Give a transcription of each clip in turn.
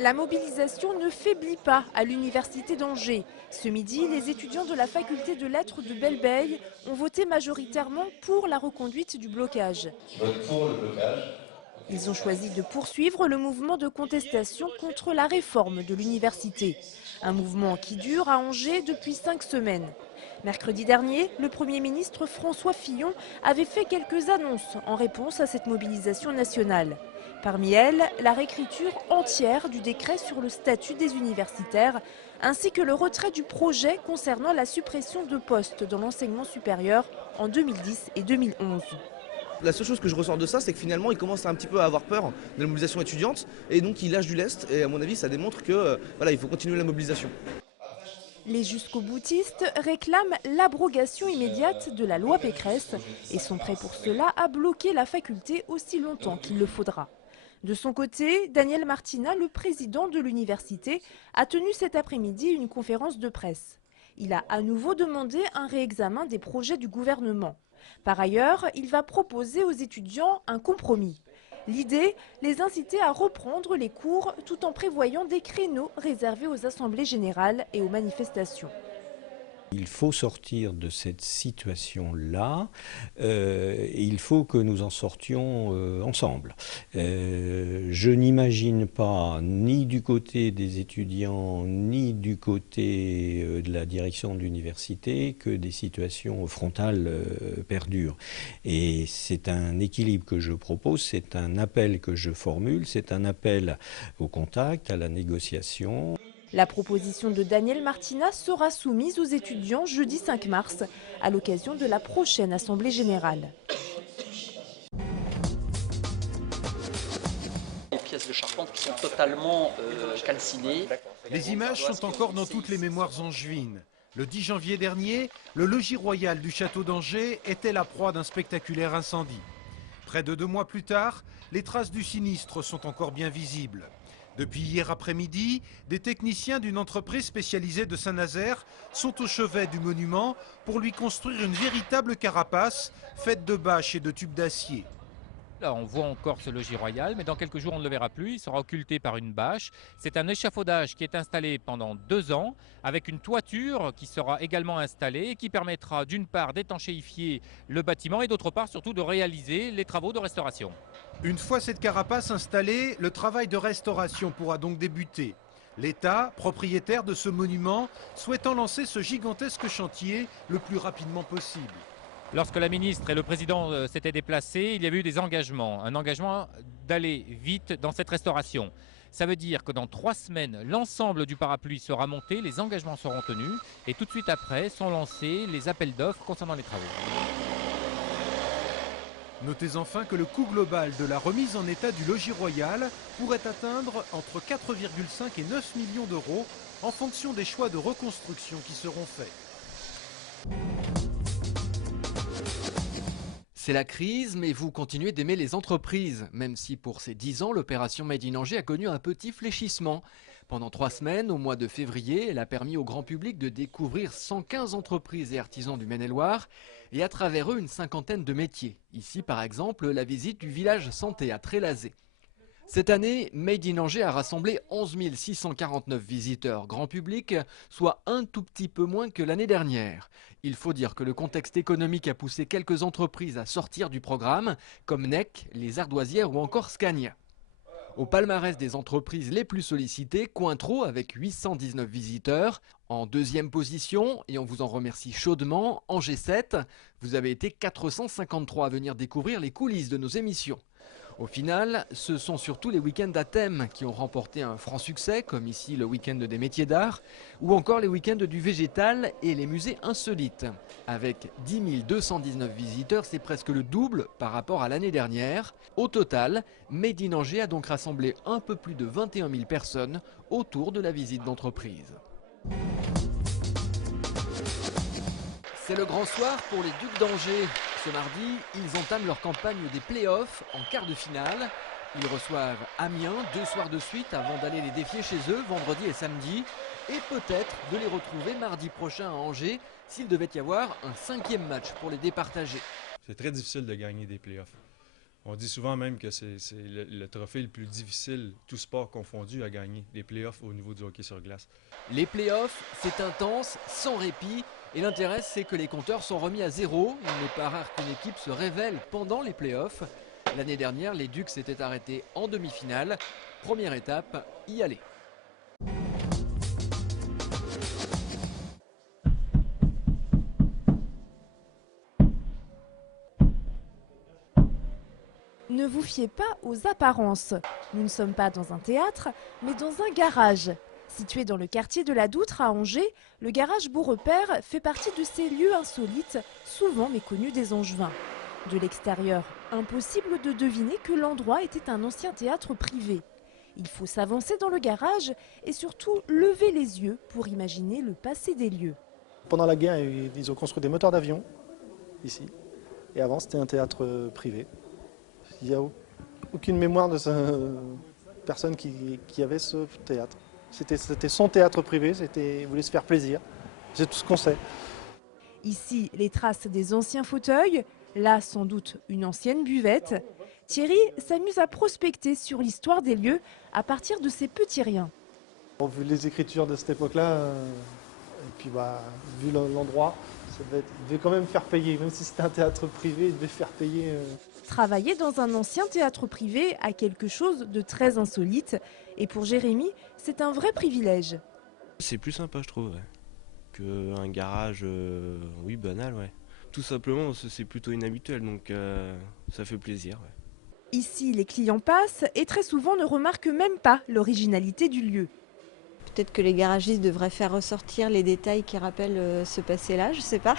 La mobilisation ne faiblit pas à l'université d'Angers. Ce midi, les étudiants de la faculté de lettres de Belle-Beille ont voté majoritairement pour la reconduite du blocage. Vote pour le blocage. Ils ont choisi de poursuivre le mouvement de contestation contre la réforme de l'université. Un mouvement qui dure à Angers depuis 5 semaines. Mercredi dernier, le Premier ministre François Fillon avait fait quelques annonces en réponse à cette mobilisation nationale. Parmi elles, la réécriture entière du décret sur le statut des universitaires, ainsi que le retrait du projet concernant la suppression de postes dans l'enseignement supérieur en 2010 et 2011. La seule chose que je ressors de ça, c'est que finalement, il commence un petit peu à avoir peur de la mobilisation étudiante et donc il lâche du lest. Et à mon avis, ça démontre que voilà, il faut continuer la mobilisation. Les jusqu'au-boutistes réclament l'abrogation immédiate de la loi Pécresse et sont prêts pour cela à bloquer la faculté aussi longtemps qu'il le faudra. De son côté, Daniel Martina, le président de l'université, a tenu cet après-midi une conférence de presse. Il a à nouveau demandé un réexamen des projets du gouvernement. Par ailleurs, il va proposer aux étudiants un compromis. L'idée, les inciter à reprendre les cours tout en prévoyant des créneaux réservés aux assemblées générales et aux manifestations. Il faut sortir de cette situation-là et il faut que nous en sortions ensemble. Je n'imagine pas, ni du côté des étudiants, ni du côté de la direction de l'université, que des situations frontales perdurent. Et c'est un équilibre que je propose, c'est un appel que je formule, c'est un appel au contact, à la négociation. La proposition de Daniel Martina sera soumise aux étudiants jeudi 5 mars, à l'occasion de la prochaine Assemblée générale. Les pièces de charpente qui sont totalement calcinées. Les images sont encore dans toutes les mémoires angevines. Le 10 janvier dernier, le logis royal du château d'Angers était la proie d'un spectaculaire incendie. Près de 2 mois plus tard, les traces du sinistre sont encore bien visibles. Depuis hier après-midi, des techniciens d'une entreprise spécialisée de Saint-Nazaire sont au chevet du monument pour lui construire une véritable carapace faite de bâches et de tubes d'acier. Là, on voit encore ce logis royal, mais dans quelques jours, on ne le verra plus. Il sera occulté par une bâche. C'est un échafaudage qui est installé pendant 2 ans, avec une toiture qui sera également installée et qui permettra d'une part d'étanchéifier le bâtiment et d'autre part surtout de réaliser les travaux de restauration. Une fois cette carapace installée, le travail de restauration pourra donc débuter. L'État, propriétaire de ce monument, souhaitant lancer ce gigantesque chantier le plus rapidement possible. Lorsque la ministre et le président s'étaient déplacés, il y avait eu des engagements. Un engagement d'aller vite dans cette restauration. Ça veut dire que dans 3 semaines, l'ensemble du parapluie sera monté, les engagements seront tenus et tout de suite après sont lancés les appels d'offres concernant les travaux. Notez enfin que le coût global de la remise en état du logis royal pourrait atteindre entre 4,5 et 9 millions d'euros en fonction des choix de reconstruction qui seront faits. C'est la crise, mais vous continuez d'aimer les entreprises, même si pour ces 10 ans, l'opération Made in Angers a connu un petit fléchissement. Pendant 3 semaines, au mois de février, elle a permis au grand public de découvrir 115 entreprises et artisans du Maine-et-Loire, et à travers eux une 50aine de métiers. Ici, par exemple, la visite du village santé à Trélazé. Cette année, Made in Angers a rassemblé 11 649 visiteurs grand public, soit un tout petit peu moins que l'année dernière. Il faut dire que le contexte économique a poussé quelques entreprises à sortir du programme, comme NEC, les Ardoisières ou encore Scania. Au palmarès des entreprises les plus sollicitées, Cointreau avec 819 visiteurs. En deuxième position, et on vous en remercie chaudement, Angers 7. Vous avez été 453 à venir découvrir les coulisses de nos émissions. Au final, ce sont surtout les week-ends à thème qui ont remporté un franc succès, comme ici le week-end des métiers d'art, ou encore les week-ends du végétal et les musées insolites. Avec 10 219 visiteurs, c'est presque le double par rapport à l'année dernière. Au total, Made in Angers a donc rassemblé un peu plus de 21 000 personnes autour de la visite d'entreprise. C'est le grand soir pour les Ducs d'Angers. Ce mardi, ils entament leur campagne des playoffs en quart de finale. Ils reçoivent Amiens 2 soirs de suite avant d'aller les défier chez eux vendredi et samedi. Et peut-être de les retrouver mardi prochain à Angers s'il devait y avoir un 5e match pour les départager. C'est très difficile de gagner des playoffs. On dit souvent même que c'est le trophée le plus difficile, tout sport confondu, à gagner, les playoffs au niveau du hockey sur glace. Les playoffs, c'est intense, sans répit. Et l'intérêt, c'est que les compteurs sont remis à zéro. Il n'est pas rare qu'une équipe se révèle pendant les playoffs. L'année dernière, les Ducs s'étaient arrêtés en demi-finale. Première étape, y aller. Ne vous fiez pas aux apparences. Nous ne sommes pas dans un théâtre, mais dans un garage. Situé dans le quartier de la Doutre à Angers, le garage Beaurepaire fait partie de ces lieux insolites, souvent méconnus des Angevins. De l'extérieur, impossible de deviner que l'endroit était un ancien théâtre privé. Il faut s'avancer dans le garage et surtout lever les yeux pour imaginer le passé des lieux. Pendant la guerre, ils ont construit des moteurs d'avion ici. Et avant, c'était un théâtre privé. Il n'y a aucune mémoire de personne qui avait ce théâtre. C'était son théâtre privé, il voulait se faire plaisir. C'est tout ce qu'on sait. Ici, les traces des anciens fauteuils. Là, sans doute, une ancienne buvette. Thierry s'amuse à prospecter sur l'histoire des lieux à partir de ces petits riens. Vu les écritures de cette époque-là, et puis vu l'endroit, ça devait quand même faire payer. Même si c'était un théâtre privé, il devait faire payer. Travailler dans un ancien théâtre privé a quelque chose de très insolite. Et pour Jérémy, c'est un vrai privilège. C'est plus sympa, je trouve, qu'un garage, oui, banal, ouais. Tout simplement, c'est plutôt inhabituel, donc ça fait plaisir. Ouais. Ici, les clients passent et très souvent ne remarquent même pas l'originalité du lieu. Peut-être que les garagistes devraient faire ressortir les détails qui rappellent ce passé-là, je ne sais pas.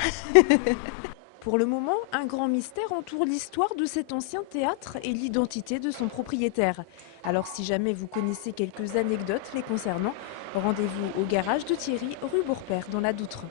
Pour le moment, un grand mystère entoure l'histoire de cet ancien théâtre et l'identité de son propriétaire. Alors si jamais vous connaissez quelques anecdotes les concernant, rendez-vous au garage de Thierry, rue Beaurepaire dans la Doutre.